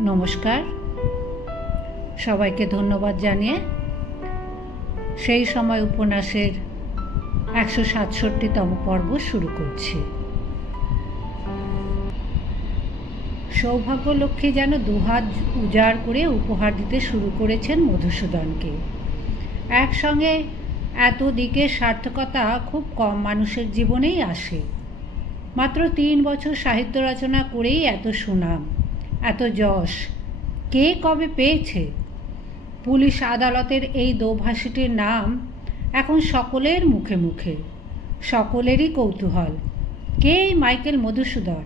নমস্কার। সবাইকে ধন্যবাদ জানিয়ে সেই সময় উপন্যাসের একশো সাতষট্টিতম পর্ব শুরু করছি। সৌভাগ্যলক্ষ্মী যেন দুহাত উজাড় করে উপহার দিতে শুরু করেছেন মধুসূদনকে। একসঙ্গে এত দিকের সার্থকতা খুব কম মানুষের জীবনেই আসে। মাত্র তিন বছর সাহিত্য রচনা করেই এত সুনাম। এত যশ। কে কবে পেয়েছে? পুলিশ আদালতের এই দোভাষীটির নাম এখন সকলের মুখে মুখে, সকলেরই কৌতূহল। কে মাইকেল মধুসূদন?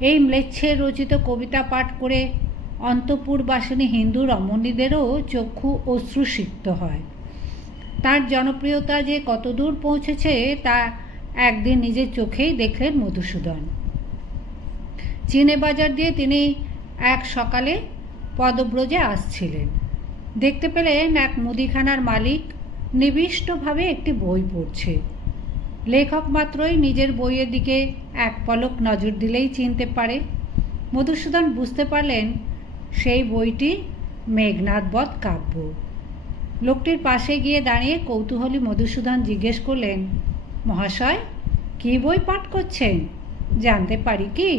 এই ম্লেচ্ছের রচিত কবিতা পাঠ করে অন্তপুরবাসিনী হিন্দু রমণীদেরও চক্ষু অশ্রুসিক্ত হয়। তার জনপ্রিয়তা যে কতদূর পৌঁছেছে, তা একদিন নিজের চোখেই দেখলেন মধুসূদন। চিনে বাজার দিয়ে তিনি এক সকালে পদব্রজে আসছিলেন। দেখতে পেলেন এক মুদিখানার মালিক নিবিষ্টভাবে একটি বই পড়ছে। লেখক মাত্রই নিজের বইয়ের দিকে এক পলক নজর দিলেই চিনতে পারে। মধুসূদন বুঝতে পারলেন, সেই বইটি মেঘনাথবধ কাব্য। লোকটির পাশে গিয়ে দাঁড়িয়ে কৌতূহলী মধুসূদন জিজ্ঞেস করলেন, মহাশয়, কী বই পাঠ করছেন? জানতে পারি কি?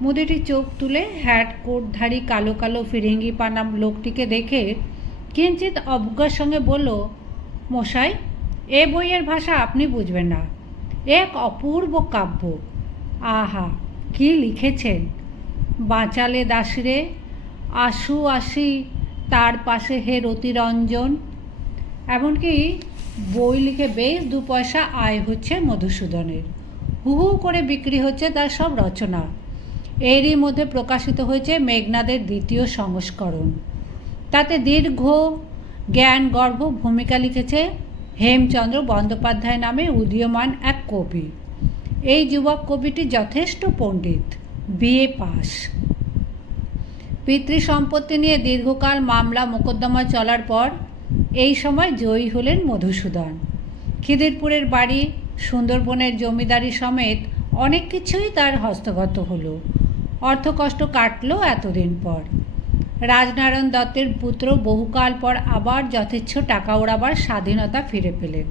মুদিটি চোখ তুলে হ্যাট কোটধারী কালো কালো ফিরিঙ্গি পানাম লোকটিকে দেখে কিঞ্চিত অবজ্ঞার সঙ্গে বলল, মশাই, এ বইয়ের ভাষা আপনি বুঝবেন না। এক অপূর্ব কাব্য। আহা, কি লিখেছেন? বাঁচালে দাসরে, আশু আসি তার পাশে হে রতিরঞ্জন। এমনকি বই লিখে বেশ দু পয়সা আয় হচ্ছে মধুসূদনের। হু হু করে বিক্রি হচ্ছে তার সব রচনা। এরই মধ্যে প্রকাশিত হয়েছে মেঘনাদের দ্বিতীয় সংস্করণ। তাতে দীর্ঘ জ্ঞান গর্ভ ভূমিকা লিখেছে হেমচন্দ্র বন্দ্যোপাধ্যায় নামে উদীয়মান এক কবি। এই যুবক কবিটি যথেষ্ট পণ্ডিত। BA pass. পিতৃ সম্পত্তি নিয়ে দীর্ঘকাল মামলা মোকদ্দমা চলার পর এই সময় জয়ী হলেন মধুসূদন। খিদিরপুরের বাড়ি, সুন্দরবনের জমিদারি সমেত অনেক কিছুই তার হস্তগত হলো। অর্থকষ্ট কাটলো এতদিন পর। রাজনারায়ণ দত্তের পুত্র বহুকাল পর আবার যথেচ্ছ টাকা ওড়াবার স্বাধীনতা ফিরে পেলেন।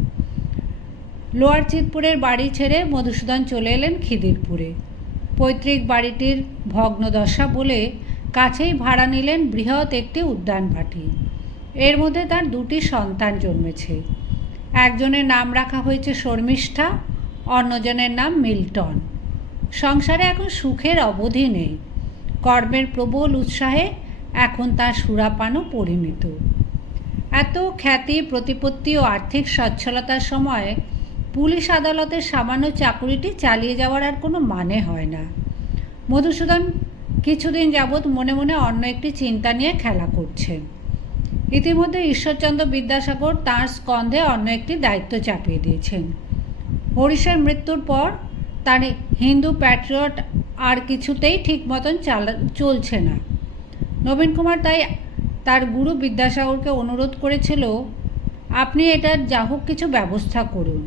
লোয়ার চিতপুরের বাড়ি ছেড়ে মধুসূদন চলে এলেন খিদিরপুরে। পৈতৃক বাড়িটির ভগ্নদশা বলে কাছেই ভাড়া নিলেন বৃহৎ একটি উদ্যান ভাটি। এর মধ্যে তার দুটি সন্তান জন্মেছে। একজনের নাম রাখা হয়েছে শর্মিষ্ঠা, অন্যজনের নাম মিল্টন। সংসারে এখন সুখের অবধি নেই। কর্মের প্রবল উৎসাহে এখন তার সুরাপানও পরিমিত এত খ্যাতি, প্রতিপত্তি ও আর্থিক সচ্ছলতার সময় পুলিশ আদালতের সামান্য চাকুরিটি চালিয়ে যাওয়ার আর কোনো মানে হয় না। মধুসূদন কিছুদিন যাবৎ মনে মনে অন্য একটি চিন্তা নিয়ে খেলা করছেন ইতিমধ্যে ঈশ্বরচন্দ্র বিদ্যাসাগর তাঁর স্কন্ধে অন্য একটি দায়িত্ব চাপিয়ে দিয়েছেন। হরিশের মৃত্যুর পর তার হিন্দু প্যাট্রিয়ট আর কিছুতেই ঠিক মতন চালা, চলছে না। নবীন কুমার তাই তার গুরু বিদ্যাসাগরকে অনুরোধ করেছিল, আপনি এটার যা হোক কিছু ব্যবস্থা করুন।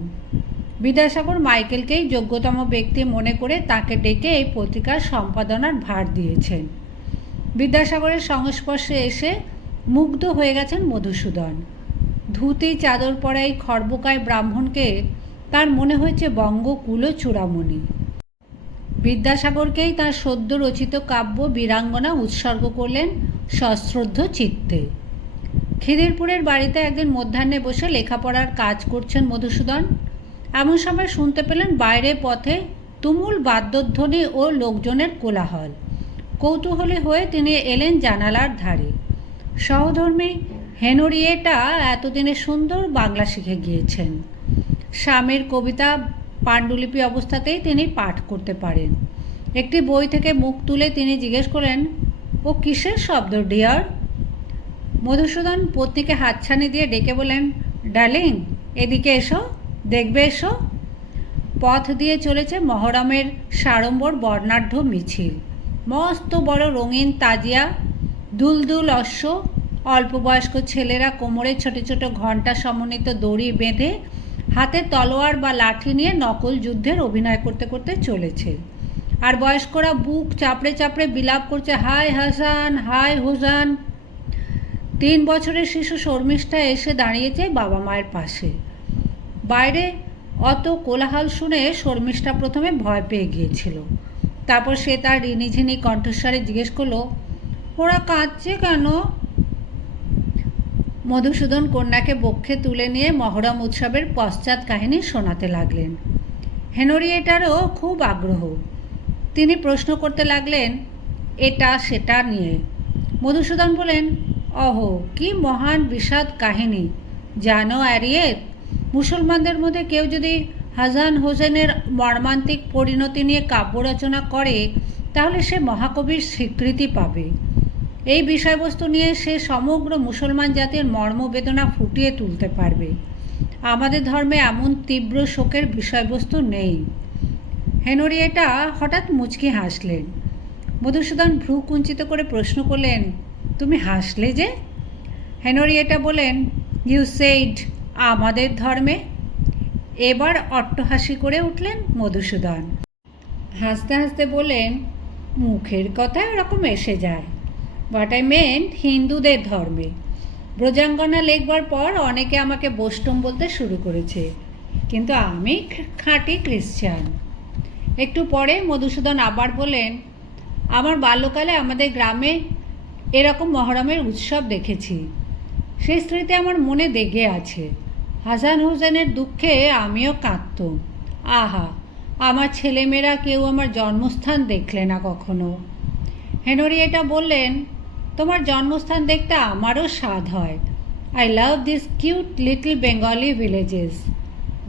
বিদ্যাসাগর মাইকেলকেই যোগ্যতম ব্যক্তি মনে করে তাকে ডেকে এই পত্রিকার সম্পাদনার ভার দিয়েছেন। বিদ্যাসাগরের সংস্পর্শে এসে মুগ্ধ হয়ে গেছেন মধুসূদন। ধুতি, চাদর পরা এই খর্বকায় ব্রাহ্মণকে তার মনে হয়েছে বঙ্গকুল চূড়ামণি। বিদ্যাসাগরকেই তার সদ্য রচিত কাব্য বীরাঙ্গনা উৎসর্গ করলেন সশ্রদ্ধ চিত্তে। খিদিরপুরের বাড়িতে একদিন মধ্যাহ্নে বসে লেখাপড়ার কাজ করছেন মধুসূদন। এমন সময় শুনতে পেলেন বাইরে পথে তুমুল বাদ্যধ্বনি ও লোকজনের কোলাহল। কৌতূহলী হয়ে তিনি এলেন জানালার ধারে। সহধর্মী হেনরিয়েটা এতদিনে সুন্দর বাংলা শিখে গিয়েছেন। স্বামীর কবিতা পাণ্ডুলিপি অবস্থাতেই তিনি পাঠ করতে পারেন। একটি বই থেকে মুখ তুলে তিনি জিজ্ঞেস করলেন, ও কিসের শব্দ, ডিয়ার? মধুসূদন পত্নীকে হাতছানি দিয়ে ডেকে বলেন ডার্লিং, এদিকে এসো, দেখবে এসো। পথ দিয়ে চলেছে মহরমের সাড়ম্বর বর্ণাঢ্য মিছিল। মস্ত বড় রঙিন তাজিয়া, দুলদুল অশ্ব, অল্পবয়স্ক ছেলেরা কোমরে ছোট ছোট ঘণ্টা সমন্বিত দড়ি বেঁধে হাতে তলোয়ার বা লাঠি নিয়ে নকল যুদ্ধের অভিনয় করতে করতে চলেছে। আর বয়স্করা বুক চাপড়ে চাপড়ে বিলাপ করছে হাই হাসান হাই হোসান। তিন বছরের শিশু শর্মিষ্ঠা এসে দাঁড়িয়েছে বাবা মায়ের পাশে। বাইরে অত কোলাহল শুনে শর্মিষ্ঠা প্রথমে ভয় পেয়ে গিয়েছিল। তারপর সে তার রিনিঝিনি কণ্ঠস্বরে জিজ্ঞেস করল, ওরা কাঁদছে কেন? মধুসূদন কন্যাকে বক্ষে তুলে নিয়ে মহরম উৎসবের পশ্চাৎ কাহিনী শোনাতে লাগলেন। হেনরিয়েটারও খুব আগ্রহ। তিনি প্রশ্ন করতে লাগলেন, এটা সেটা নিয়ে? মধুসূদন বলেন অহ কি মহান বিষাদ কাহিনী। জানো অ্যারিয়েত মুসলমানদের মধ্যে কেউ যদি হাসান হোসেনের মর্মান্তিক পরিণতি নিয়ে কাব্য রচনা করে, তাহলে সে মহাকবির স্বীকৃতি পাবে। এই বিষয়বস্তু নিয়ে সে সমগ্র মুসলমান জাতির মর্মবেদনা ফুটিয়ে তুলতে পারবে। আমাদের ধর্মে এমন তীব্র শোকের বিষয়বস্তু নেই। হেনরিয়েটা হঠাৎ মুচকি হাসলেন। মধুসূদন ভ্রু কুঞ্চিত করে প্রশ্ন করলেন, তুমি হাসলে যে? হেনরিয়েটা বলেন ইউ সেইড আমাদের ধর্মে? এবার অট্টহাসি করে উঠলেন মধুসূদন। হাসতে হাসতে বললেন, মুখের কথা এরকম এসে যায়। বাট আই মেন্ট হিন্দুদের ধর্মে। ব্রজাঙ্গনা লেখবার পর অনেকে আমাকে বৈষ্ণব বলতে শুরু করেছে। কিন্তু আমি খাঁটি ক্রিশ্চান একটু পরে মধুসূদন আবার বলেন, আমার বাল্যকালে আমাদের গ্রামে এরকম মহরমের উৎসব দেখেছি। সেই স্মৃতি আমার মনে দেগে আছে। হাসান হোসেনের দুঃখে আমিও কাঁদতুম আহা, আমার ছেলেমেয়েরা কেউ আমার জন্মস্থান দেখলে না কখনো। হেনরিয়েটা বললেন তোমার জন্মস্থান দেখতে আমারও স্বাদ হয়। I love this cute little Bengali villages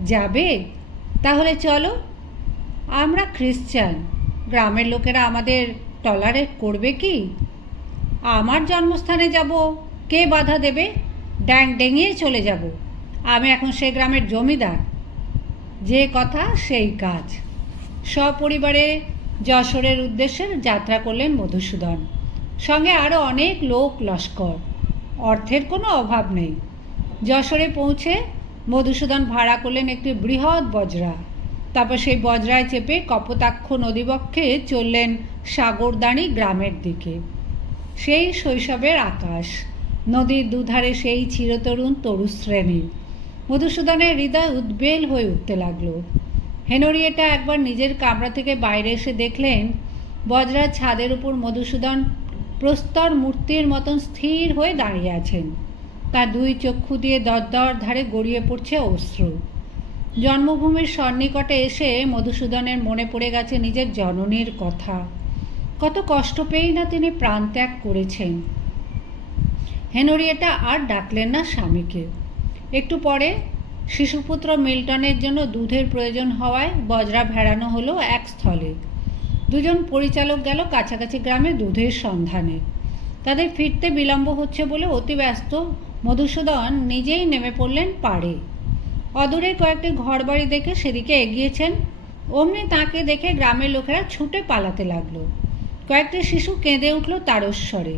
যাবে? তাহলে চলো। আমরা খ্রিশ্চান গ্রামের লোকেরা আমাদের টলারেট করবে কি? আমার জন্মস্থানে যাব। কে বাধা দেবে? ড্যাং ডেঙিয়ে চলে যাব। আমি এখন সে গ্রামের জমিদার। যে কথা সেই কাজ। সপরিবারে যশোরের উদ্দেশ্যে যাত্রা করলেন মধুসূদন। সঙ্গে আরও অনেক লোক লস্কর। অর্থের কোনো অভাব নেই। যশোরে পৌঁছে মধুসূদন ভাড়া করলেন একটি বৃহৎ বজরা। তারপর সেই বজরায় চেপে কপোতাক্ষ নদীবক্ষে চললেন সাগরদানি গ্রামের দিকে। সেই শৈশবের আকাশ। নদীর দুধারে সেই চিরতরুণ তরুশ্রেণী মধুসূদনের হৃদয় উদ্বেল হয়ে উঠতে লাগল। হেনরিয়েটা একবার নিজের কামরা থেকে বাইরে এসে দেখলেন, বজরার ছাদের উপর মধুসূদন প্রস্তর মূর্তির মতন স্থির হয়ে দাঁড়িয়ে আছেন। তার দুই চক্ষু দিয়ে দরদর ধারে গড়িয়ে পড়ছে অশ্রু। জন্মভূমির সন্নিকটে এসে মধুসূদনের মনে পড়ে গেছে নিজের জননীর কথা। কত কষ্ট পেয়েই না তিনি প্রাণত্যাগ করেছেন। হেনরিয়েটা আর ডাকলেন না স্বামীকে। একটু পরে শিশুপুত্র মিল্টনের জন্য দুধের প্রয়োজন হওয়ায় বজরা ভেড়ানো হলো এক স্থলে। দুজন পরিচালক গেল কাছাকাছি গ্রামে দুধের সন্ধানে। তাদের ফিরতে বিলম্ব হচ্ছে বলে অতি ব্যস্ত মধুসূদন নিজেই নেমে পড়লেন পাড়ে। অদূরে কয়েকটি ঘরবাড়ি দেখে সেদিকে এগিয়েছেন। অমনি তাকে দেখে গ্রামের লোকেরা ছুটে পালাতে লাগল। কয়েকটি শিশু কেঁদে উঠল তারস্বরে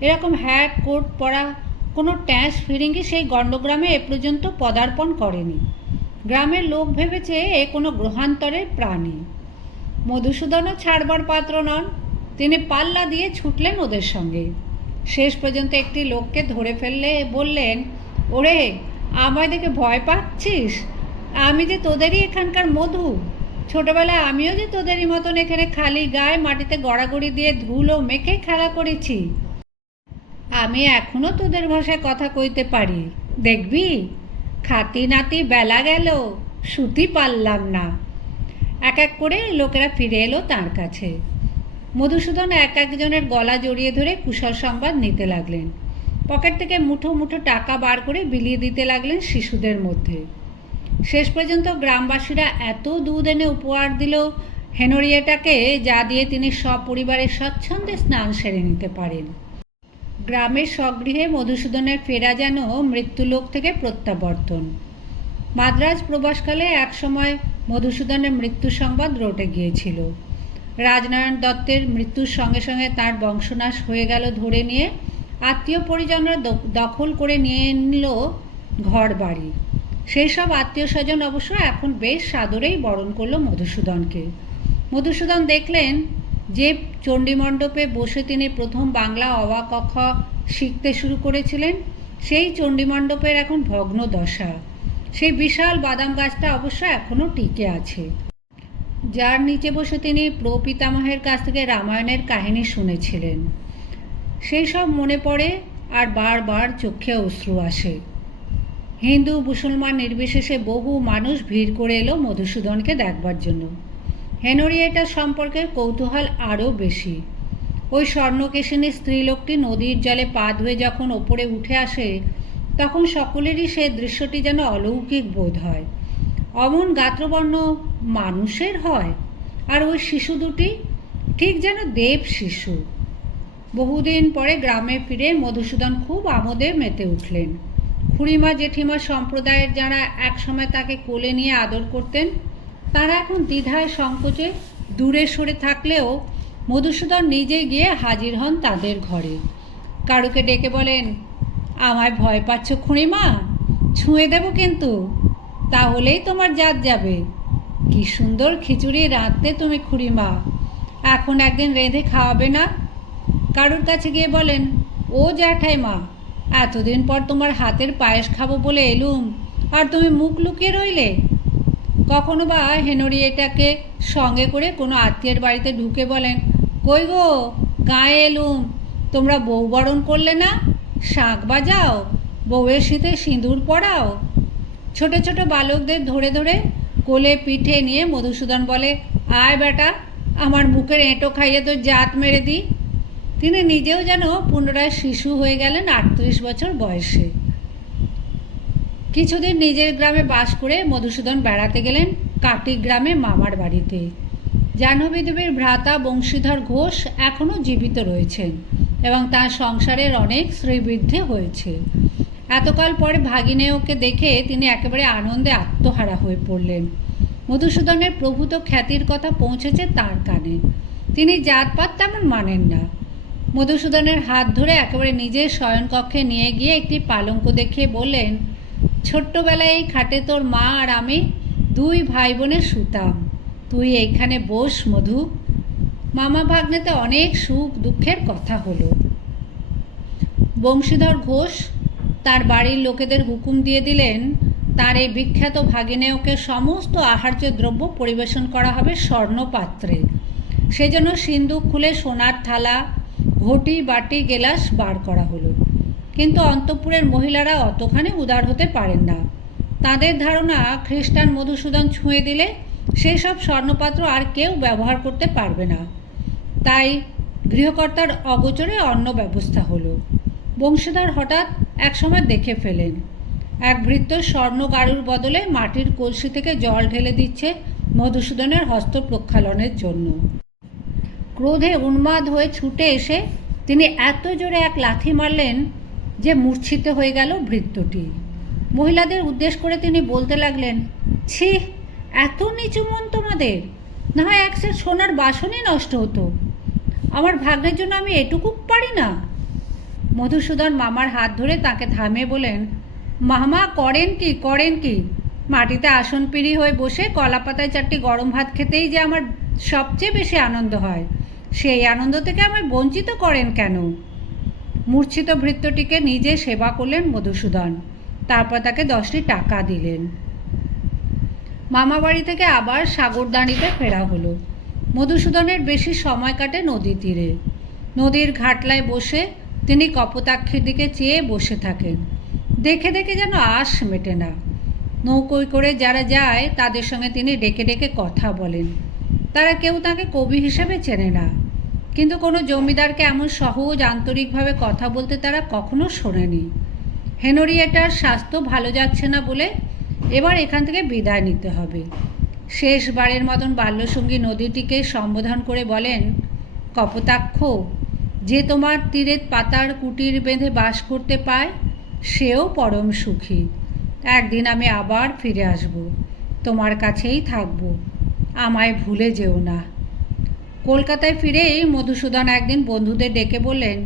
এরকম হ্যাট কোট পরা কোনো ট্যাঁস ফিরিঙ্গি সেই গণ্ডগ্রামে এ পর্যন্ত পদার্পণ করেনি। গ্রামের লোক ভেবেছে এ কোনো গ্রহান্তরের প্রাণী। মধুসূদনও ছাড়বার পাত্র নন। তিনি পাল্লা দিয়ে ছুটলেন ওদের সঙ্গে। শেষ পর্যন্ত একটি লোককে ধরে ফেললে বললেন, ওরে, আমায় দেখে ভয় পাচ্ছিস? আমি যে তোদেরই এখানকার মধু। ছোটবেলায় আমিও যে তোদেরই মতন এখানে খালি গায়ে মাটিতে গড়াগড়ি দিয়ে ধুলো মেখে খেলা করেছি। আমি এখনও তোদের ভাষায় কথা কইতে পারি। দেখবি? খাতি নাতি বেলা গেল, সুতি পারলাম না। এক এক করে লোকেরা ফিরে এলো তার কাছে। মধুসূদন এক একজনের গলা জড়িয়ে ধরে কুশল সংবাদ নিতে লাগলেন। পকেট থেকে মুঠো মুঠো টাকা বার করে বিলিয়ে দিতে লাগলেন শিশুদের মধ্যে। শেষ পর্যন্ত গ্রামবাসীরা এত দুধ এনে উপহার দিল হেনরিয়েটাকে, যা দিয়ে তিনি সপরিবারের স্বচ্ছন্দে স্নান সেরে নিতে পারেন। গ্রামের স্বগৃহে মধুসূদনের ফেরা যেন মৃত্যুলোক থেকে প্রত্যাবর্তন। মাদ্রাজ প্রবাসকালে একসময় মধুসূদনের মৃত্যু সংবাদ রটে গিয়েছিল। রাজনারায়ণ দত্তের মৃত্যুর সঙ্গে সঙ্গে তার বংশনাশ হয়ে গেল ধরে নিয়ে, আত্মীয় পরিজনরা দখল করে নিয়ে নিল ঘর বাড়ি সেই সব আত্মীয় স্বজন অবশ্য এখন বেশ সাদরেই বরণ করল মধুসূদনকে। মধুসূদন দেখলেন যে চণ্ডীমণ্ডপে বসে তিনি প্রথম বাংলা অওয়া শিখতে শুরু করেছিলেন, সেই চণ্ডীমণ্ডপের এখন ভগ্ন দশা সেই বিশাল বাদাম গাছটা অবশ্য এখনও টিকে আছে। যার নিচে বসে তিনি প্রপিতামহের কাছ থেকে রামায়ণের কাহিনী শুনেছিলেন। সেই সব মনে পড়ে আর বারবার চোখে অশ্রু আসে। হিন্দু মুসলমান নির্বিশেষে বহু মানুষ ভিড় করে এলো মধুসূদনকে দেখবার জন্য। হেনরিয়েটার সম্পর্কে কৌতূহল আরও বেশি। ওই স্বর্ণকেশিনী স্ত্রীলোকটি নদীর জলে পা ধুয়ে যখন ওপরে উঠে আসে তখন সকলেরই সে দৃশ্যটি যেন অলৌকিক বোধ হয়। অমন গাত্রবর্ণ মানুষের হয়? আর ওই শিশু দুটি? ঠিক যেন দেব শিশু। বহুদিন পরে গ্রামে ফিরে মধুসূদন খুব আমোদে মেতে উঠলেন। খুড়িমা, জেঠিমা সম্প্রদায়ের যারা একসময় তাকে কোলে নিয়ে আদর করতেন, তারা এখন দ্বিধায় সংকোচে দূরে সরে থাকলেও মধুসূদন নিজে গিয়ে হাজির হন তাদের ঘরে। কারুকে ডেকে বলেন আমায় ভয় পাচ্ছ খুঁড়িমা ছুঁয়ে দেব কিন্তু। তাহলেই তোমার জাত যাবে। কি সুন্দর খিচুড়ি রাঁধতে তুমি খুঁড়িমা এখন একদিন রেঁধে খাওয়াবে না? কারুর কাছে গিয়ে বলেন, ও জ্যাঠাই মা এতদিন পর তোমার হাতের পায়েস খাব বলে এলুম, আর তুমি মুখ লুকিয়ে রইলে? কখনো বা হেনরিয়েটাকে সঙ্গে করে কোনো আত্মীয়ের বাড়িতে ঢুকে বলেন, কই গো, গায়ে এলুম, তোমরা বউ বরণ করলে না? শাঁখ বাজাও, বউয়ের শীতে সিঁদুর পরাও ছোট ছোট বালকদের ধরে ধরে কোলে পিঠে নিয়ে মধুসূদন বলে, আয় বেটা, আমার মুখের এঁটো খাইয়ে তোর জাত মেরে দিই তিনি নিজেও যেন পুনরায় শিশু হয়ে গেলেন আটত্রিশ বছর বয়সে। কিছুদিন নিজের গ্রামে বাস করে মধুসূদন বেড়াতে গেলেন কাটি গ্রামে মামার বাড়িতে। জাহ্নবী দেবীর ভ্রাতা বংশীধর ঘোষ এখনও জীবিত রয়েছেন। এবং তার সংসারের অনেক শ্রীবৃদ্ধি হয়েছে। এতকাল পরে ভাগিনেয়কে দেখে তিনি একেবারে আনন্দে আত্মহারা হয়ে পড়লেন। মধুসূদনের প্রভূত খ্যাতির কথা পৌঁছেছে তার কানে। তিনি জাতপাত তেমন মানেন না। মধুসূদনের হাত ধরে একেবারে নিজের শয়নকক্ষে নিয়ে গিয়ে একটি পালঙ্ক দেখিয়ে বললেন, ছোট্টবেলায় এই খাটে তোর মা আর আমি দুই ভাই বোনে শুতাম তুই এইখানে বস মধু। মামা ভাগ্নেতে অনেক সুখ দুঃখের কথা হলো। বংশীধর ঘোষ তার বাড়ির লোকেদের হুকুম দিয়ে দিলেন, তার এই বিখ্যাত ভাগিনেয়কে সমস্ত আহার্য দ্রব্য পরিবেশন করা হবে স্বর্ণপাত্রে। সেজন্য সিন্দুক খুলে সোনার থালা, ঘটি, বাটি, গেলাস বার করা হলো। কিন্তু অন্তপুরের মহিলারা অতখানি উদার হতে পারেন না। তাদের ধারণা, খ্রিস্টান মধুসূদন ছুঁয়ে দিলে সেই সব স্বর্ণপাত্র আর কেউ ব্যবহার করতে পারবে না। তাই গৃহকর্তার অগোচরে অন্ন ব্যবস্থা হলো। বংশীধর হঠাৎ একসময় দেখে ফেলেন। এক ভৃত্য স্বর্ণ গাড়ুর বদলে মাটির কলসি থেকে জল ঢেলে দিচ্ছে মধুসূদনের হস্ত প্রক্ষালনের জন্য। ক্রোধে উন্মাদ হয়ে ছুটে এসে তিনি এত জোরে এক লাথি মারলেন যে মূর্ছিত হয়ে গেল ভৃত্যটি মহিলাদের উদ্দেশ্য করে তিনি বলতে লাগলেন, ছি, এত নিচু মন তোমাদের। না হয় এক সেট সোনার বাসনই নষ্ট হতো। আমার ভাগ্যের জন্য আমি এটুকু পারি না। মধুসূদন মামার হাত ধরে তাকে থামিয়ে বলেন, মামা, করেন কি করেন কি? মাটিতে আসন পিড়ি হয়ে বসে কলা পাতায় চারটি গরম ভাত খেতেই যে আমার সবচেয়ে বেশি আনন্দ হয়। সেই আনন্দ থেকে আমায় বঞ্চিত করেন কেন? মূর্ছিত ভৃত্যটিকে নিজে সেবা করলেন মধুসূদন। তারপর তাকে দশটি টাকা দিলেন। মামা বাড়ি থেকে আবার সাগরদাঁড়িতে ফেরা হলো। মধুসূদনের বেশি সময় কাটে নদী তীরে। নদীর ঘাটলায় বসে তিনি কপোতাক্ষের দিকে চেয়ে বসে থাকেন। দেখে দেখে যেন আশ মেটে না। নৌকোয় করে যারা যায়, তাদের সঙ্গে তিনি ডেকে ডেকে কথা বলেন। তারা কেউ তাকে কবি হিসেবে চেনে না। কিন্তু কোনো জমিদারকে এমন সহজ আন্তরিকভাবে কথা বলতে তারা কখনো শোনেনি। হেনরিয়েটার স্বাস্থ্য ভালো যাচ্ছে না বলে এবার এখান থেকে বিদায় নিতে হবে। শেষবারের মতন বাল্যসঙ্গী নদীটিকে সম্বোধন করে বলেন, কপতাক্ষ, যে তোমার তীরে পাতার কুটির বেঁধে বাস করতে পায়, সেও পরম সুখী। একদিন আমি আবার ফিরে আসব, তোমার কাছেই থাকব, আমায় ভুলে যেও না। কলকাতায় ফিরেই মধুসূদন একদিন বন্ধুদের ডেকে বললেন,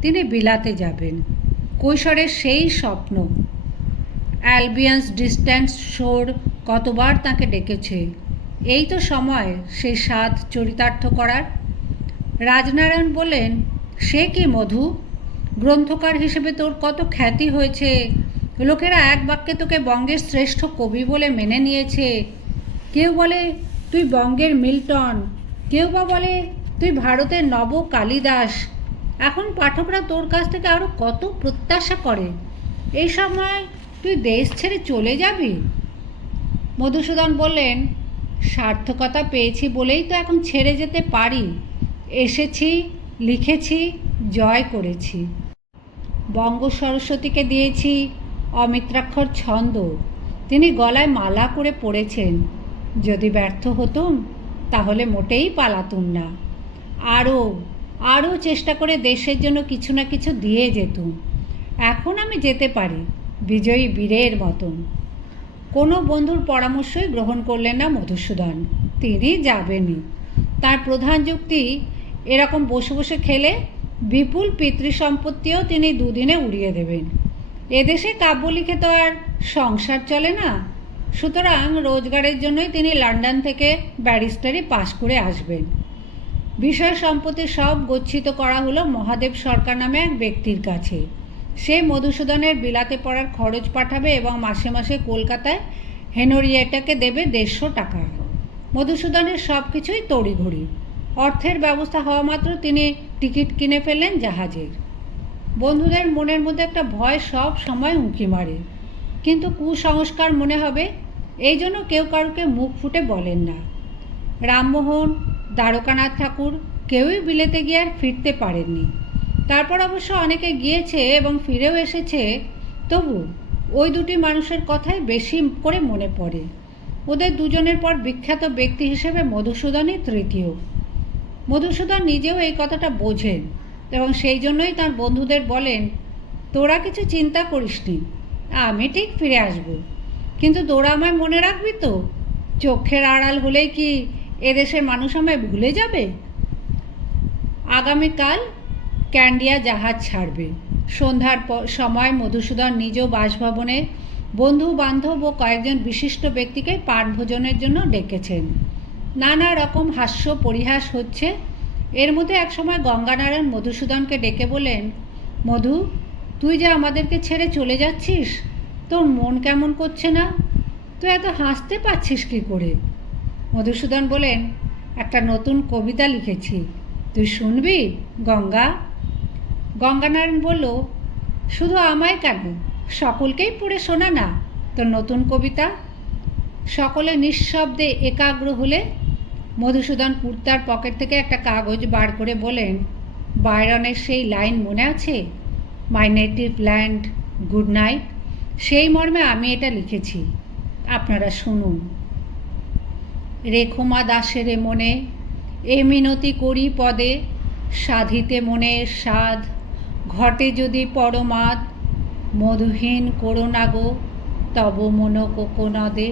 তিনি বিলাতে যাবেন। কৈশোরের সেই স্বপ্ন। অ্যালবিয়ান্স ডিস্ট্যান্স শোর কতবার তাকে ডেকেছে? এই তো সময় সেই স্বাদ চরিতার্থ করার। রাজনারায়ণ বললেন, সে কি মধু? গ্রন্থকার হিসেবে তোর কত খ্যাতি হয়েছে? লোকেরা এক বাক্যে তোকে বঙ্গের শ্রেষ্ঠ কবি বলে মেনে নিয়েছে। কেউ বলে, তুই বঙ্গের মিল্টন। কেউ বা বলে, তুই ভারতের নব কালিদাস। এখন পাঠকরা তোর কাছ থেকে আরও কত প্রত্যাশা করে? এই সময় তুই দেশ ছেড়ে চলে যাবি? মধুসূদন বললেন, সার্থকতা পেয়েছি বলেই তো এখন ছেড়ে যেতে পারি। এসেছি, লিখেছি, জয় করেছি। বঙ্গ সরস্বতীকে দিয়েছি অমিত্রাক্ষর ছন্দ। তিনি গলায় মালা করে পড়েছেন। যদি ব্যর্থ হতুম, তাহলে মোটেই পালাতুম না। আরও আরও চেষ্টা করে দেশের জন্য কিছু না কিছু দিয়ে যেতুম। এখন আমি যেতে পারি, বিজয়ী বীরের মতন। কোনো বন্ধুর পরামর্শই গ্রহণ করলেন না মধুসূদন। তিনি যাবেনই। তার প্রধান যুক্তি, এরকম বসে বসে খেলে বিপুল পিতৃসম্পত্তিও তিনি দুদিনে উড়িয়ে দেবেন। এদেশে কাব্য লিখে তো আর সংসার চলে না। সুতরাং রোজগারের জন্যই তিনি লন্ডন থেকে ব্যারিস্টারি পাশ করে আসবেন। বিষয় সম্পত্তি সব গচ্ছিত করা হলো মহাদেব সরকার নামে এক ব্যক্তির কাছে। সে মধুসূদনের বিলাতে পড়ার খরচ পাঠাবে এবং মাসে মাসে কলকাতায় হেনরিয়েটাকে দেবে দেড়শো টাকা। মধুসূদনের সব কিছুই তড়িঘড়ি। অর্থের ব্যবস্থা হওয়া মাত্র তিনি টিকিট কিনে ফেললেন জাহাজের। বন্ধুদের মনের মধ্যে একটা ভয় সব সময় উঁকি মারে। কিন্তু কুসংস্কার মনে হবে, এই জন্য কেউ কারোকে মুখ ফুটে বলেন না। রামমোহন, দ্বারকানাথ ঠাকুর কেউই বিলেতে গিয়ে আর ফিরতে পারেননি। তারপর অবশ্য অনেকে গিয়েছে এবং ফিরেও এসেছে। তবু ওই দুটি মানুষের কথাই বেশি করে মনে পড়ে। ওদের দুজনের পর বিখ্যাত ব্যক্তি হিসেবে মধুসূদনই তৃতীয়। মধুসূদন নিজেও এই কথাটা বোঝেন এবং সেই জন্যই তার বন্ধুদের বলেন, তোরা কিছু চিন্তা করিসনি, আমি ঠিক ফিরে আসব। কিন্তু তোরা আমায় মনে রাখবি তো, চোখের আড়াল হলেই কি এদেশের মানুষ আমায় ভুলে যাবে? আগামীকাল ক্যান্ডিয়া জাহাজ ছাড়বে। সন্ধ্যার সময় মধুসূদন নিজ বাসভবনে বন্ধু বান্ধব ও কয়েকজন বিশিষ্ট ব্যক্তিকে পাঠ ভোজনের জন্য ডেকেছেন। নানা রকম হাস্য পরিহাস হচ্ছে। এর মধ্যে একসময় গঙ্গানারায়ণ মধুসূদনকে ডেকে বলেন মধু, তুই যে আমাদেরকে ছেড়ে চলে যাচ্ছিস, তোর মন কেমন করছে না? তুই এত হাসতে পারছিস কী করে? মধুসূদন বলেন একটা নতুন কবিতা লিখেছি। তুই শুনবি, গঙ্গা? গঙ্গানারায়ণ বলল, শুধু আমায় কেন সকলকেই পড়ে শোনা না তোর নতুন কবিতা? সকলে নিঃশব্দে একাগ্র হলে মধুসূদন কুর্তার পকেট থেকে একটা কাগজ বার করে বলেন, বাইরনের সেই লাইন মনে আছে? My native land, good night, সেই মর্মে আমি এটা লিখেছি, আপনারা শুনুন। রেখমা দাসের মনে, এ মিনতি করি পদে, সাধিতে মনে সাধ ঘটে যদি পরমাদ মধুহীন করোনা গো তব মন কোকোনদে